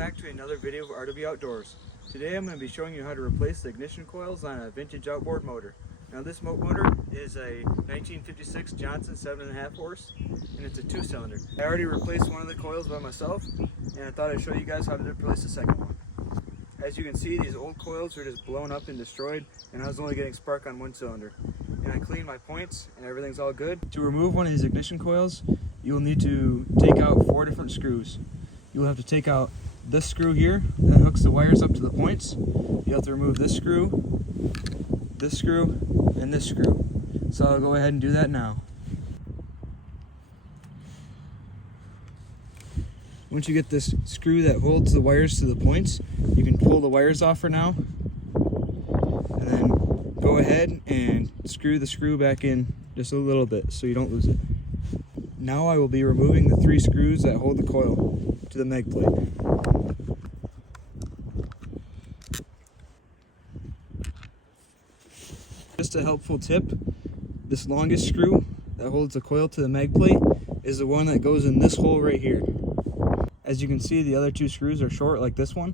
back to another video of Art of the Outdoors. Today I'm going to be showing you how to replace the ignition coils on a vintage outboard motor. Now this motor is a 1956 Johnson 7.5 horse and it's a 2-cylinder. I already replaced one of the coils by myself and I thought I'd show you guys how to replace the second one. As you can see, these old coils are just blown up and destroyed and I was only getting spark on one cylinder. And I cleaned my points and everything's all good. To remove one of these ignition coils, you will need to take out 4 different screws. You'll have to take out this screw here that hooks the wires up to the points. You have to remove this screw, and this screw. So I'll go ahead and do that now. Once you get this screw that holds the wires to the points, you can pull the wires off for now. And then go ahead and screw the screw back in just a little bit so you don't lose it. Now I will be removing the 3 screws that hold the coil to the mag plate. Just a helpful tip, this longest screw that holds the coil to the mag plate is the one that goes in this hole right here. As you can see, the other 2 screws are short like this one.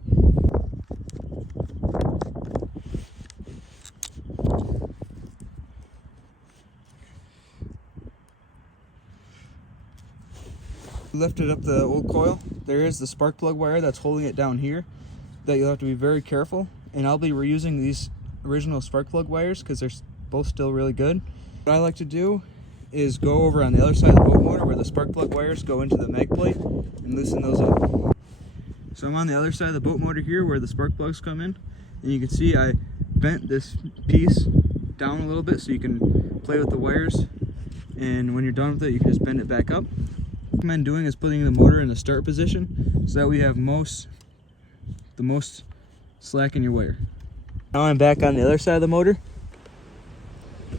Lifted up the old coil, there is the spark plug wire that's holding it down here that you'll have to be very careful, and I'll be reusing these original spark plug wires because they're both still really good. What I like to do is go over on the other side of the boat motor where the spark plug wires go into the mag plate and loosen those up. So I'm on the other side of the boat motor here where the spark plugs come in, and you can see I bent this piece down a little bit so you can play with the wires, and when you're done with it you can just bend it back up. What I recommend doing is putting the motor in the start position so that we have the most slack in your wire. Now I'm back on the other side of the motor.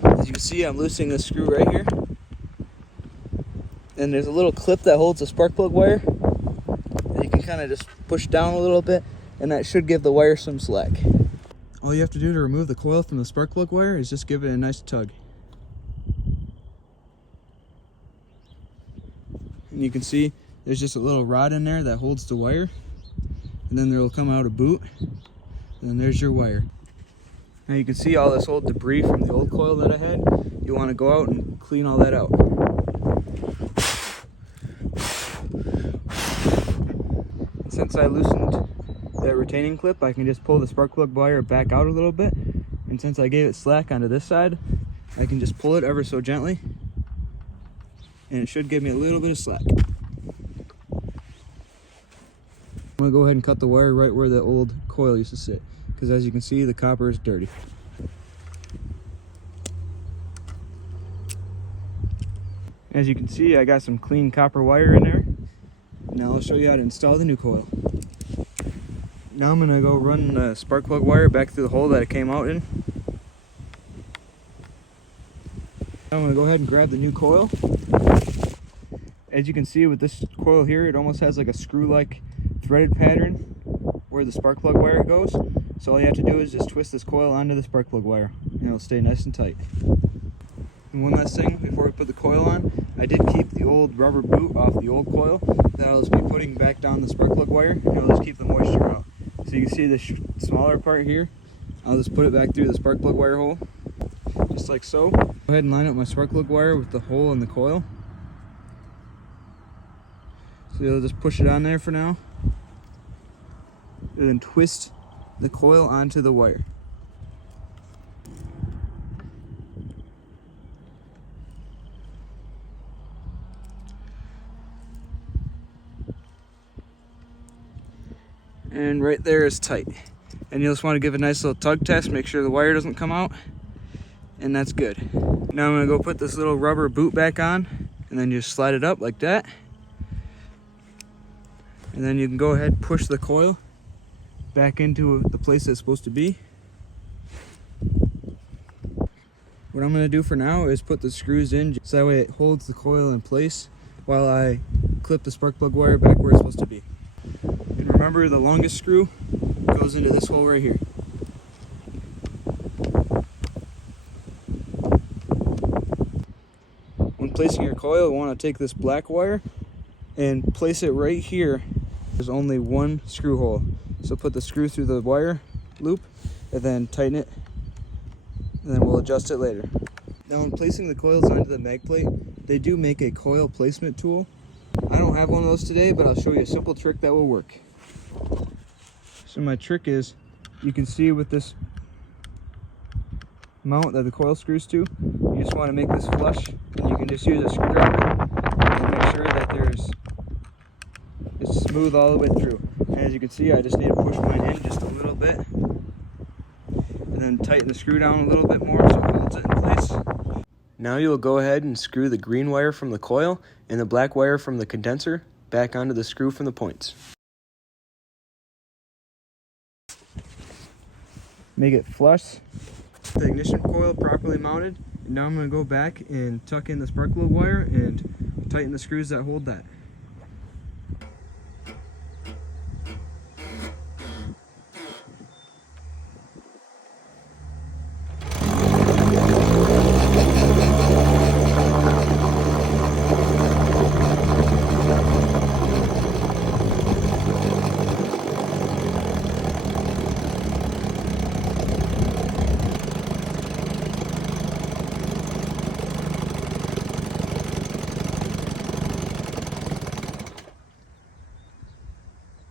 As you can see, I'm loosening this screw right here. And there's a little clip that holds the spark plug wire that you can kind of just push down a little bit, and that should give the wire some slack. All you have to do to remove the coil from the spark plug wire is just give it a nice tug. And you can see there's just a little rod in there that holds the wire, and then there will come out a boot, and then there's your wire. Now you can see all this old debris from the old coil that I had. You want to go out and clean all that out. And since I loosened that retaining clip, I can just pull the spark plug wire back out a little bit, and since I gave it slack onto this side, I can just pull it ever so gently, and it should give me a little bit of slack. I'm going to go ahead and cut the wire right where the old coil used to sit, because as you can see, the copper is dirty. As you can see, I got some clean copper wire in there. Now I'll show you how to install the new coil. Now I'm going to go run the spark plug wire back through the hole that it came out in. I'm going to go ahead and grab the new coil. As you can see with this coil here, it almost has like a screw-like threaded pattern where the spark plug wire goes. So all you have to do is just twist this coil onto the spark plug wire and it'll stay nice and tight. And one last thing before we put the coil on, I did keep the old rubber boot off the old coil that I'll just be putting back down the spark plug wire, and it'll just keep the moisture out. So you can see the smaller part here, I'll just put it back through the spark plug wire hole, just like so. Go ahead and line up my spark plug wire with the hole in the coil. So you'll just push it on there for now, and then twist the coil onto the wire. And right there is tight. And you just want to give a nice little tug test, make sure the wire doesn't come out, and that's good. Now I'm going to go put this little rubber boot back on, and then just slide it up like that. And then you can go ahead and push the coil back into the place it's supposed to be. What I'm going to do for now is put the screws in so that way it holds the coil in place while I clip the spark plug wire back where it's supposed to be. And remember, the longest screw goes into this hole right here. When placing your coil, you want to take this black wire and place it right here There's only one screw hole. So put the screw through the wire loop and then tighten it, and then we'll adjust it later. Now when placing the coils onto the mag plate, they do make a coil placement tool. I don't have one of those today, but I'll show you a simple trick that will work. So my trick is, you can see with this mount that the coil screws to, you just want to make this flush, and you can just use a screwdriver and make sure that it's smooth all the way through. And as you can see, I just need to push mine in just a little bit, and then tighten the screw down a little bit more so it holds it in place. Now you'll go ahead and screw the green wire from the coil and the black wire from the condenser back onto the screw from the points. Make it flush. The ignition coil properly mounted. And now I'm going to go back and tuck in the spark plug wire and tighten the screws that hold that.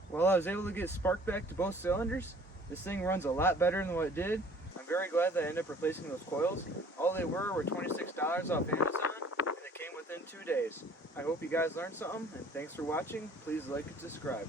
Well, I was able to get spark back to both cylinders. This thing runs a lot better than what it did. I'm very glad that I ended up replacing those coils. All they were $26 off Amazon, and it came within 2 days. I hope you guys learned something, and thanks for watching. Please like and subscribe.